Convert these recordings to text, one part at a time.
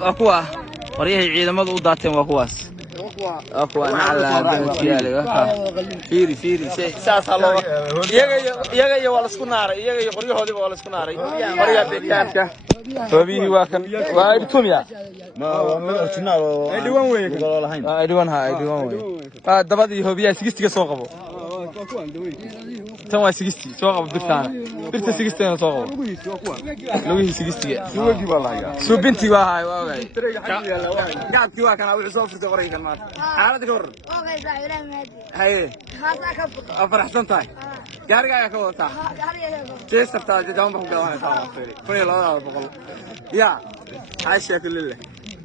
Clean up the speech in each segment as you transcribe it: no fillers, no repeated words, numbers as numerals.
أقوى وريه عيدمد u daateen waa kuwaas أقوى نعلى بنتيالي فيري ساسا لو يجا ولا سكناري يجا قريهودي ولا سكناري قريه بيكانك وبيه واكن وايبتم يا ما تناو ايدوان وين ايدوان وين دبدي هوبيا 60 soo qabo tan waa 60 soo qabo birta 60 soo qabo lugihi 60 suugi walaga soo binti waa hay waagay jaadki waa kana wuxuu soo furtay qoraygan maanta xaalada ka waran haye afaraxsan tahay gaariga ka wata jeesarta jadaan baan galanaysaa fiiri la boqol ya عايشة كل الله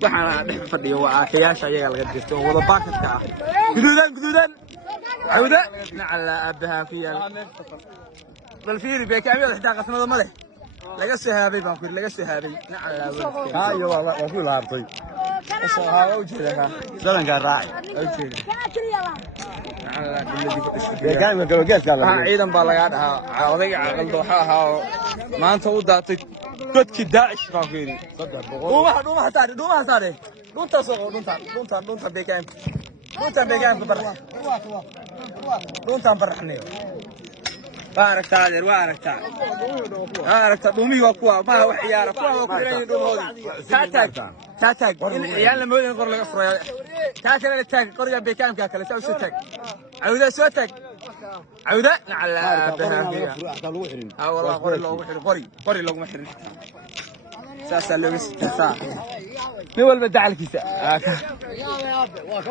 وحنا نحب فدي وعاكياش ayaga laga dirto wada baakadka ah gududan عوده نعلى ابها فيها بل فيري beekaamada xitaa qasnada ma leh laga sahaabay baan ku laga sahaabay nacala haayo waa ku laabtay sahaabo jeedaha salanka raaci nacala biladi ku isku beekaamada galgeedka la ciidan baa laga dhahaa odayga aqal dooxa ahaa maanta u daatay dadki daacish baan ku yiri dhuumaha saare dhunta soo dhunta beekaam bar dhunta barxnay واركتا دومي وكوا ما هو عياره كوا وكلين دومودي تاج يلا مودين قر لغا فريا كاكل تاج قريه بيكام كاكل سو تاج عوده سو تاج عوده نعلا ها والله قري لو محرن ساسا لو ساسا مي والبا دعلكيسا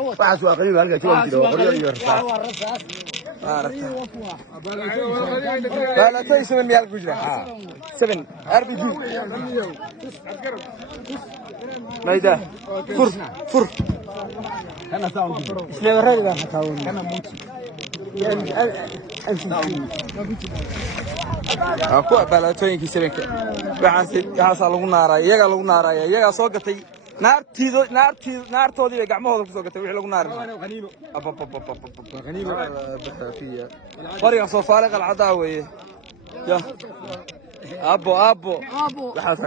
waxaas waa qariib halka joogo qoriyo iyo rasaas لا تاي 7 ميال كوجرا 7 ار بي بي مايدا فر انا ساوند اسمه غير بقى حكاوني انا موتي اكو بلاتooyinkii 7 waxaas lagu naaray iyaga soo gatay naartoodii bay gacmahooda ku soo gatay wixii lagu naaray qaniimo bixafiya qoriga soo faaliq alcadaa weeye ya abo waxaas